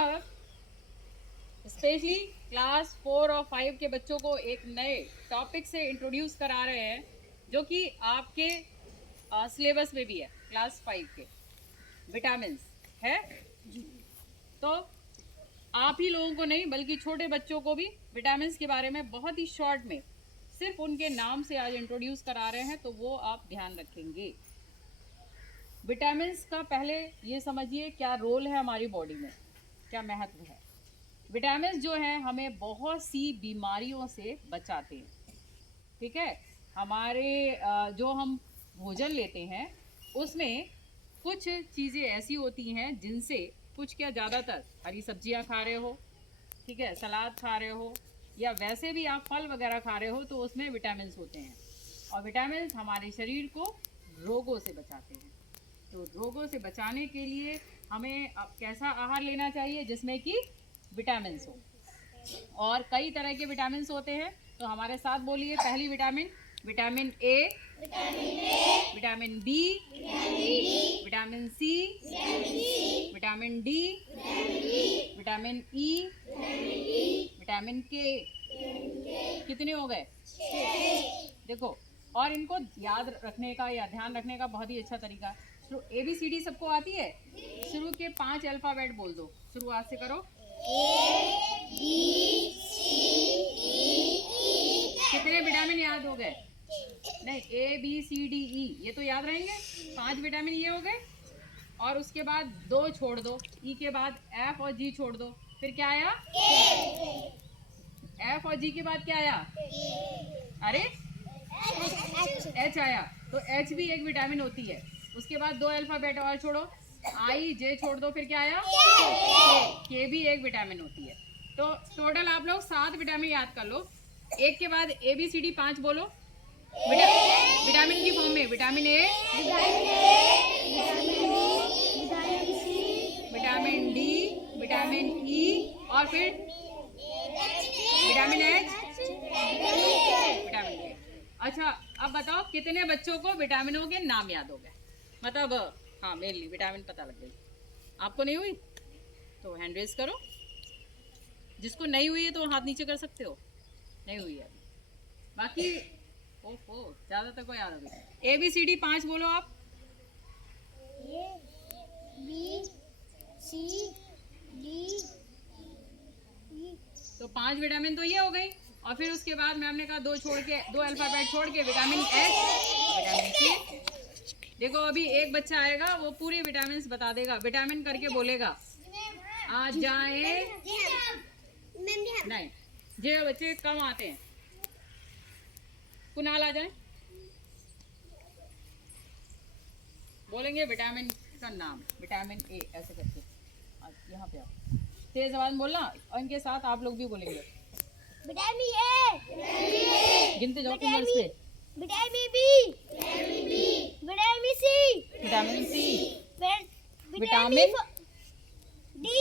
अब specially class 4 और 5 के बच्चों को एक नए टॉपिक से इंट्रोड्यूस करा रहे हैं जो कि आपके सिलेबस में भी है। क्लास 5 के विटामिन्स है। तो आप ही लोगों को नहीं बल्कि छोटे बच्चों को भी विटामिन्स के बारे में बहुत ही शॉर्ट में सिर्फ उनके नाम से आज इंट्रोड्यूस करा रहे हैं, तो वो आप ध्यान रखेंगे। विटामिन्स का पहले ये समझिए क्या रोल है हमारी बॉडी में, क्या महत्व है। विटामिन्स जो हैं हमें बहुत सी बीमारियों से बचाते हैं। ठीक है, हमारे जो हम भोजन लेते हैं उसमें कुछ चीज़ें ऐसी होती हैं जिनसे कुछ क्या ज़्यादातर हरी सब्जियां खा रहे हो, ठीक है, सलाद खा रहे हो या वैसे भी आप फल वगैरह खा रहे हो तो उसमें विटामिन्स होते हैं। और विटामिन्स हमारे शरीर को रोगों से बचाते हैं। तो रोगों से बचाने के लिए हमें कैसा आहार लेना चाहिए जिसमें कि विटामिन्स हो। और कई तरह के विटामिन्स होते हैं, तो हमारे साथ बोलिए। पहली vitamin, vitamin A, vitamin B, vitamin C, vitamin D, vitamin E, vitamin K. कितने हो गए? देखो, और इनको याद रखने का या ध्यान रखने का बहुत ही अच्छा तरीका। ABCD सबको आती है? शुरू के 5 अल्फाबेट बोल दो, शुरुआत से करो। कितने विटामिन याद हो गए? नहीं, ABCDE ये तो याद रहेंगे। 5 विटामिन ये हो गए। और उसके बाद 2 छोड़ दो, E के बाद F और G छोड़ दो, फिर क्या आया? F और G के बाद क्या आया? अरे H आया। तो H भी एक विटामिन होती है। उसके बाद 2 अल्फाबेट और छोड़ो, I J छोड़ दो, फिर क्या आया? K भी एक विटामिन होती है। तो टोटल आप लोग 7 विटामिन याद कर लो। एक के बाद ABCD 5 बोलो। विटामिन की फॉर्म में vitamin A, vitamin D, vitamin ई और फिर विटामिन एच, विटामिन के। अच्छा, अब बताओ कितने बच्चों को विटामिनों के नाम याद हो गए? मतलब हाँ, मेनली विटामिन पता लग गई। आपको नहीं हुई तो हैंड रेज करो। जिसको नहीं हुई है तो हाथ नीचे कर सकते हो। नहीं हुई है बाकी। ओहो, ज्यादातर को याद हो गई। ABCD 5 बोलो आप। तो 5 विटामिन तो ये हो गई। और फिर उसके बाद मैम ने कहा 2 छोड़ के, 2 अल्फाबेट छोड़ के विटामिन एच, विटामिन सी। देखो अभी एक बच्चा आएगा वो पूरे विटामिन बता देगा, विटामिन करके बोलेगा। आ जाए नहीं, जो बच्चे कम आते हैं, कुनाल आ जाए, बोलेंगे विटामिन का नाम, विटामिन ए ऐसे करके। यहाँ पे आओ, तेज आवाज बोलना और इनके साथ आप लोग भी बोलेंगे। विटामिन ए, गिनते जाओ फिंगर्स पे। Vitamin B, vitamin C, vitamin C, vitamin D,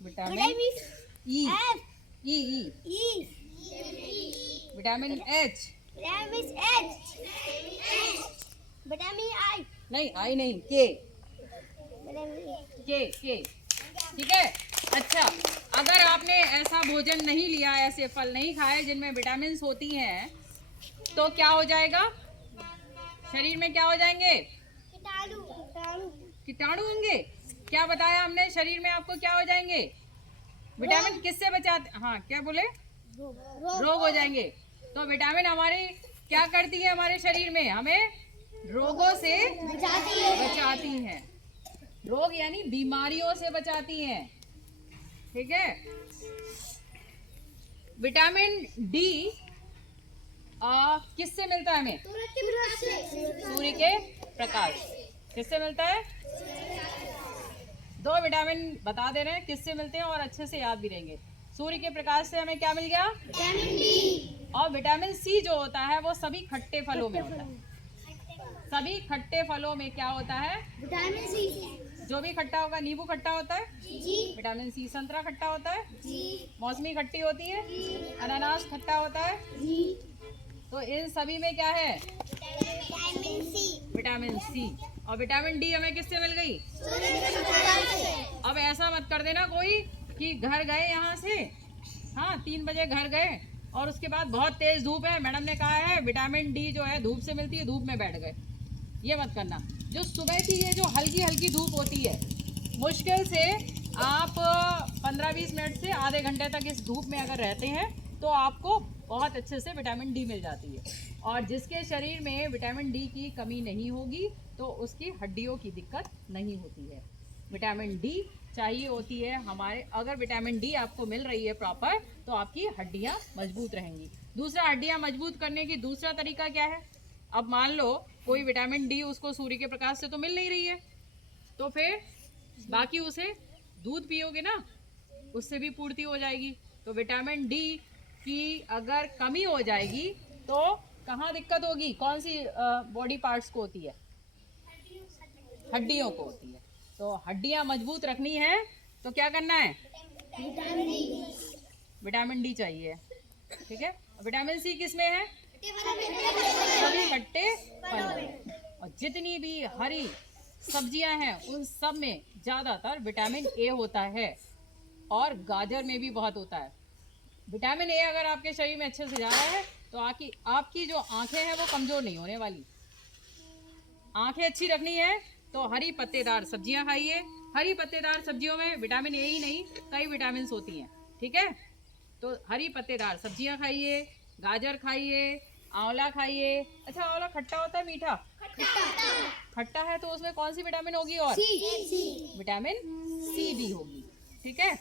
vitamin E, E, vitamin H, vitamin H, vitamin I, नहीं आई नहीं, के, विटामिन के। ठीक है। अच्छा, अगर आपने ऐसा भोजन नहीं लिया, ऐसे फल नहीं खाए जिनमें विटामिन्स होती हैं, तो क्या हो जाएगा? शरीर में क्या हो जाएंगे? कीटाणु होंगे। क्या बताया हमने? शरीर में आपको क्या हो जाएंगे? विटामिन किससे बचाते? हाँ, क्या बोले? रोग हो जाएंगे। तो विटामिन हमारी क्या करती है? हमारे शरीर में हमें रोगों से बचाती हैं। रोग यानी बीमारियों से बचाती हैं। ठीक है। विटामिन डी किससे मिलता है हमें? सूर्य के प्रकाश। किससे मिलता है? 2 विटामिन बता दे रहे हैं किससे मिलते हैं और अच्छे से याद भी रहेंगे। सूर्य के प्रकाश से हमें क्या मिल गया? Vitamin D. और विटामिन सी जो होता है वो सभी खट्टे फलों में होता है। सभी खट्टे फलों में क्या होता है? Vitamin C. जो भी खट्टा होगा, नींबू खट्टा होता है जी, विटामिन सी। संतरा खट्टा होता है जी, मौसमी खट्टी होती है, अनानास खट्टा होता है। जी। तो इन सभी में क्या है? Vitamin C. Vitamin C. और विटामिन डी हमें किससे मिल गई? अब ऐसा मत कर देना कोई कि घर गए यहाँ से, हाँ 3 बजे घर गए और उसके बाद बहुत तेज धूप है, मैडम ने कहा है विटामिन डी जो है धूप से मिलती है, धूप में बैठ गए। ये मत करना। जो सुबह की ये जो हल्की हल्की धूप होती है, मुश्किल से आप 15-20 मिनट से आधे घंटे तक इस धूप में अगर रहते हैं तो आपको बहुत अच्छे से विटामिन डी मिल जाती है। और जिसके शरीर में विटामिन डी की कमी नहीं होगी तो उसकी हड्डियों की दिक्कत नहीं होती है। विटामिन डी चाहिए होती है हमारे, अगर विटामिन डी आपको मिल रही है प्रॉपर तो आपकी हड्डियां मजबूत रहेंगी। दूसरा, हड्डियां मजबूत करने की दूसरा तरीका क्या है? अब मान लो कोई विटामिन डी उसको सूर्य के प्रकाश से तो मिल नहीं रही है, तो फिर बाकी उसे दूध पियोगे ना, उससे भी पूर्ति हो जाएगी। तो विटामिन डी की अगर कमी हो जाएगी तो कहाँ दिक्कत होगी? कौन सी बॉडी पार्ट्स को होती है? हड्डियों को होती है। तो हड्डियां मजबूत रखनी है तो क्या करना है? विटामिन डी चाहिए, ठीक है। विटामिन सी किस में है? सभी खट्टे फलों में। और जितनी भी हरी सब्जियां हैं उन सब में ज़्यादातर विटामिन ए होता है और गाजर में भी बहुत होता है। विटामिन ए अगर आपके शरीर में अच्छे से जा रहा है तो आपकी जो आंखें हैं वो कमज़ोर नहीं होने वाली। आंखें अच्छी रखनी है तो हरी पत्तेदार सब्जियां खाइए। हरी पत्तेदार सब्जियों में विटामिन ए ही नहीं कई विटामिन होती हैं, ठीक है। तो हरी पत्तेदार सब्जियां खाइए, गाजर खाइए, आंवला खाइए। अच्छा, आंवला खट्टा होता है मीठा? खट्टा है तो उसमें कौन सी विटामिन होगी? और विटामिन सी भी होगी, ठीक है।